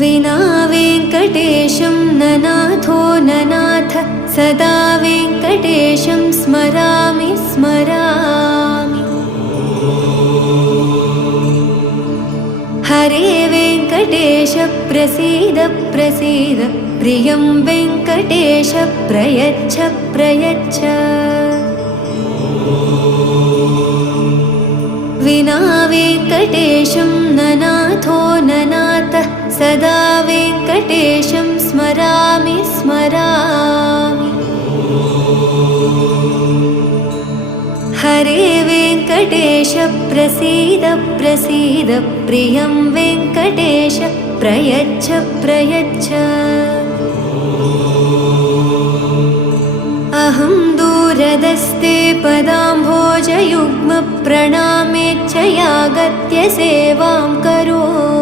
विना वेङ्कटेशं ननाथो ननाथ सदा वेङ्कटेशं स्मरामि स्मरामि। हरे वेङ्कटेश प्रसीद प्रसीद प्रियं वेङ्कटेश प्रयच्छ प्रयच्छ। विना वेङ्कटेशं ननाथो ननाथ सदा वेङ्कटेशं स्मरामि स्मरामि। हरे वेङ्कटेश प्रसीद प्रसीद प्रियं वेङ्कटेश प्रयच्छ प्रयच्छ। अहं दूरदस्ते पदाम्भोजयुग्म प्रणामेच्छयागत्य सेवां करोमि।